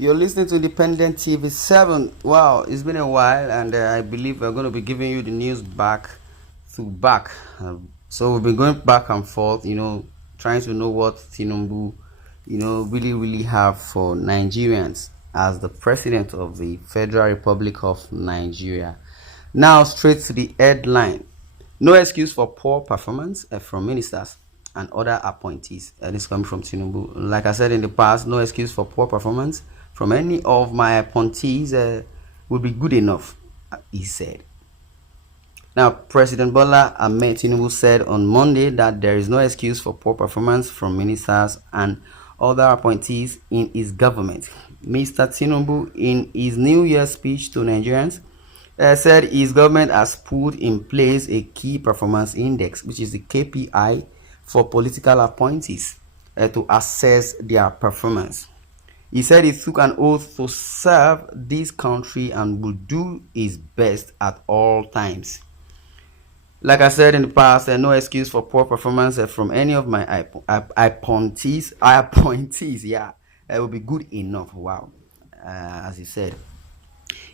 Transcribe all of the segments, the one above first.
You're listening to Independent TV 7. Wow, it's been a while, and I believe we're going to be giving you the news back to back. So we've been going back and forth, trying to know what Tinubu, really have for Nigerians as the president of the Federal Republic of Nigeria. Now, straight to the headline. No excuse for poor performance from ministers and other appointees. This coming from Tinubu. Like I said in the past, no excuse for poor performance from any of my appointees will be good enough, he said. Now, President Bola Ahmed Tinubu said on Monday that there is no excuse for poor performance from ministers and other appointees in his government. Mr. Tinubu, in his New Year speech to Nigerians, said his government has put in place a key performance index, which is the KPI for political appointees to assess their performance. He said he took an oath to serve this country and will do his best at all times. Like I said in the past, no excuse for poor performance from any of my appointees. Yeah, it will be good enough. Wow, as he said.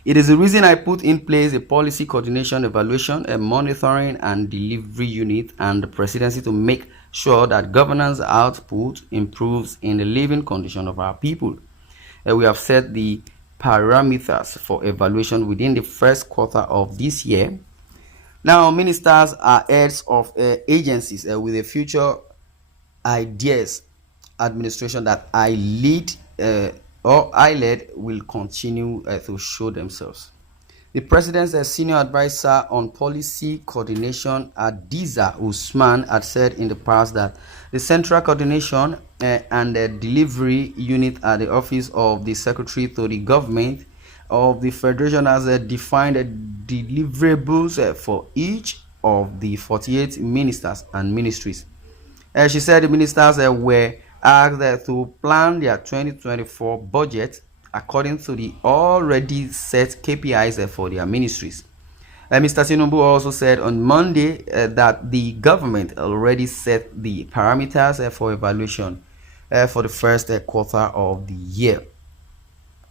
It is the reason I put in place a policy coordination, evaluation, a monitoring and delivery unit and the presidency to make sure that governance output improves in the living condition of our people. We have set the parameters for evaluation within the first quarter of this year. Now, ministers are heads of agencies with a future ideas administration that I lead or I led will continue to show themselves. The president's senior advisor on policy coordination, Adiza Usman, had said in the past that the central coordination and delivery unit at the office of the secretary to the government of the federation has defined deliverables for each of the 48 ministers and ministries. She said the ministers were asked to plan their 2024 budget according to the already set KPIs for their ministries. Mr. Tinubu also said on Monday that the government already set the parameters for evaluation for the first quarter of the year.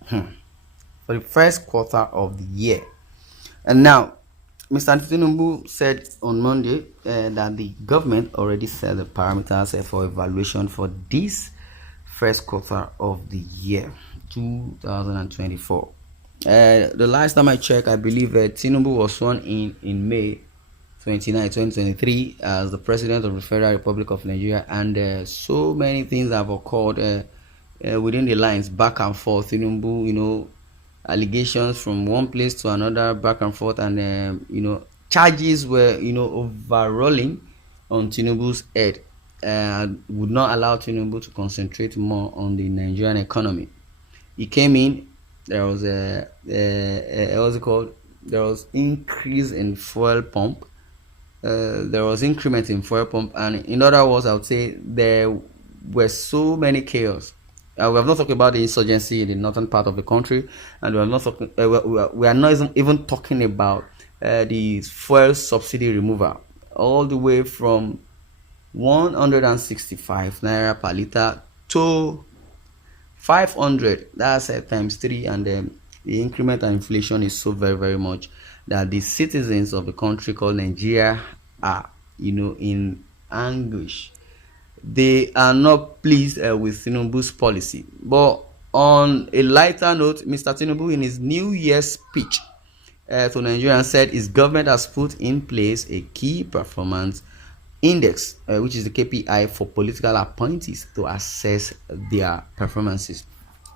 For the first quarter of the year. And now, Mr. Tinubu said on Monday that the government already set the parameters for evaluation for this first quarter of the year 2024. The last time I checked, I believe Tinubu was sworn in May 29, 2023 as the president of the Federal Republic of Nigeria, and so many things have occurred within the lines, back and forth. Tinubu, allegations from one place to another, back and forth, and charges were overrolling on Tinubu's head, would not allow Tinubu to concentrate more on the Nigerian economy. He came in, there was what's it called, there was increase in fuel pump, there was increment in fuel pump, and in other words, I would say there were so many chaos. We have not talked about the insurgency in the northern part of the country, and we are not talking. We are not even talking about the fuel subsidy removal, all the way from 165 naira per liter to 500. That's times 3, and the increment and inflation is so very, very much that the citizens of the country called Nigeria are, in anguish. They are not pleased with Tinubu's policy. But on a lighter note, Mr. Tinubu, in his New Year's speech to Nigerians, said his government has put in place a key performance index, which is the KPI for political appointees to assess their performances.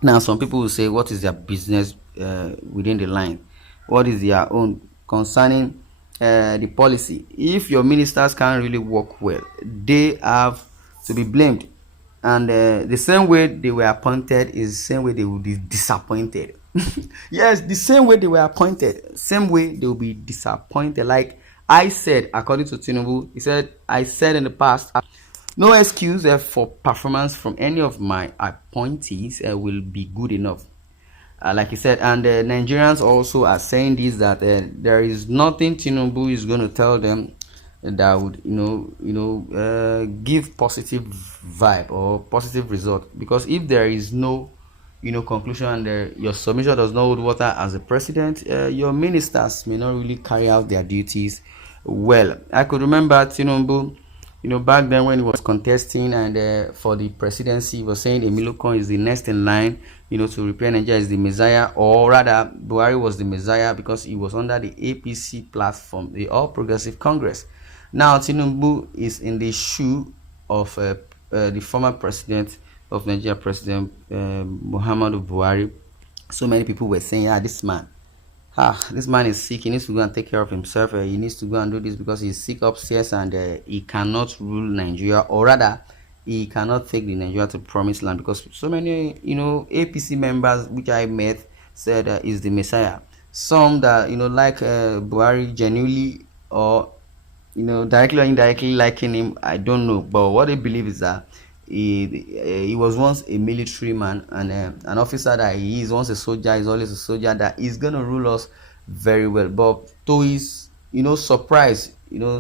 Now, some people will say, what is their business within the line? What is their own concerning the policy? If your ministers can't really work well, they have to be blamed, and the same way they were appointed is the same way they will be disappointed. Yes, the same way they were appointed, same way they will be disappointed. Like I said, according to Tinubu, he said, I said in the past, no excuse for performance from any of my appointees will be good enough. Like he said, and Nigerians also are saying this, that there is nothing Tinubu is going to tell them that would give positive vibe or positive result, because if there is no conclusion, and your submission does not hold water as a president, your ministers may not really carry out their duties well. I could remember Tinubu, back then when he was contesting and for the presidency, he was saying Emilokon is the next in line, to repair Nigeria is the Messiah, or rather, Buhari was the Messiah because he was under the APC platform, the All Progressive Congress. Now Tinubu is in the shoe of the former president of Nigeria, President Muhammadu Buhari. So many people were saying, this man is sick, he needs to go and take care of himself, he needs to go and do this because he's sick upstairs, and he cannot rule Nigeria, or rather he cannot take the Nigeria to promised land, because so many APC members which I met said is the Messiah. Some that like Buhari genuinely, or directly or indirectly liking him, I don't know, but what they believe is that he was once a military man, and an officer that he is, once a soldier is always a soldier, that is going to rule us very well. But to his surprise,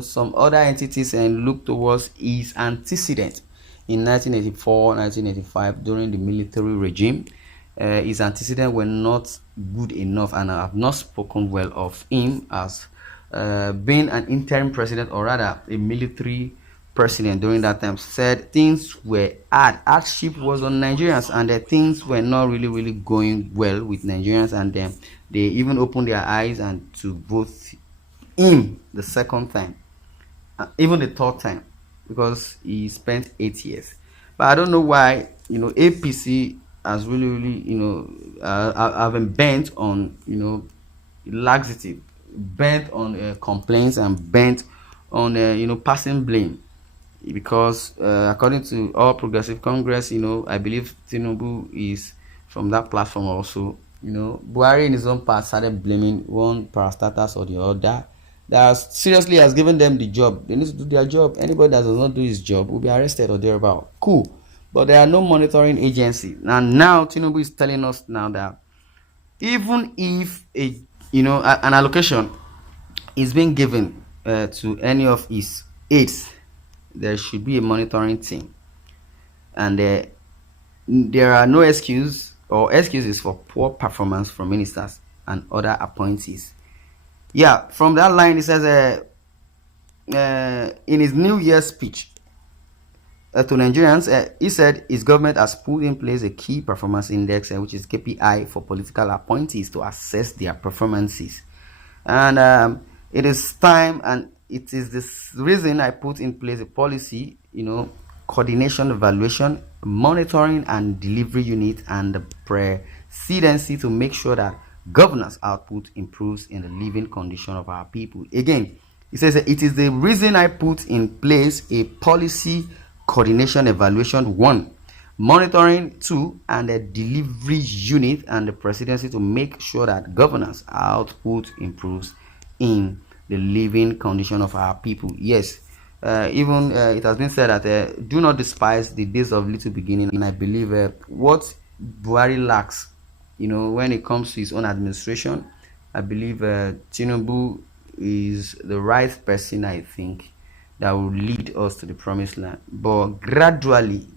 some other entities and look towards his antecedent in 1984, 1985 during the military regime. His antecedents were not good enough, and I have not spoken well of him as being an interim president, or rather a military president during that time. Said things were hard. Hardship was on Nigerians, and things were not really going well with Nigerians, and they even opened their eyes and to vote him the second time, even the third time, because he spent 8 years. But I don't know why APC has really have been bent on laxity, bent on complaints, and bent on passing blame, because according to All Progressive Congress, I believe Tinubu is from that platform also. Buhari in his own part started blaming one parastatals or the other that seriously has given them the job. They need to do their job. Anybody that does not do his job will be arrested or thereabout. Cool. But there are no monitoring agency. And now Tinubu is telling us now that even if an allocation is being given to any of his aides, there should be a monitoring team, and there are no excuses for poor performance from ministers and other appointees. Yeah, from that line it says in his New Year's speech to Nigerians, he said his government has put in place a key performance index, which is KPI, for political appointees to assess their performances. And it is time, and it is this reason I put in place a policy, coordination, evaluation, monitoring, and delivery unit, and the presidency to make sure that governance output improves in the living condition of our people. Again, it says it is the reason I put in place a policy, coordination, evaluation, 1, monitoring, 2, and a delivery unit, and the presidency to make sure that governance output improves in the living condition of our people. Yes, even it has been said that do not despise the days of little beginning, and I believe what Buhari lacks, when it comes to his own administration, I believe Tinubu is the right person, I think, that will lead us to the promised land. But gradually,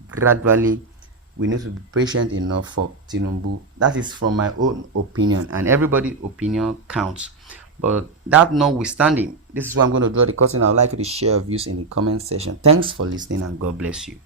we need to be patient enough for Tinubu. That is from my own opinion, and everybody's opinion counts. But that notwithstanding, this is why I'm going to draw the curtain. I would like you to share your views in the comment section. Thanks for listening, and God bless you.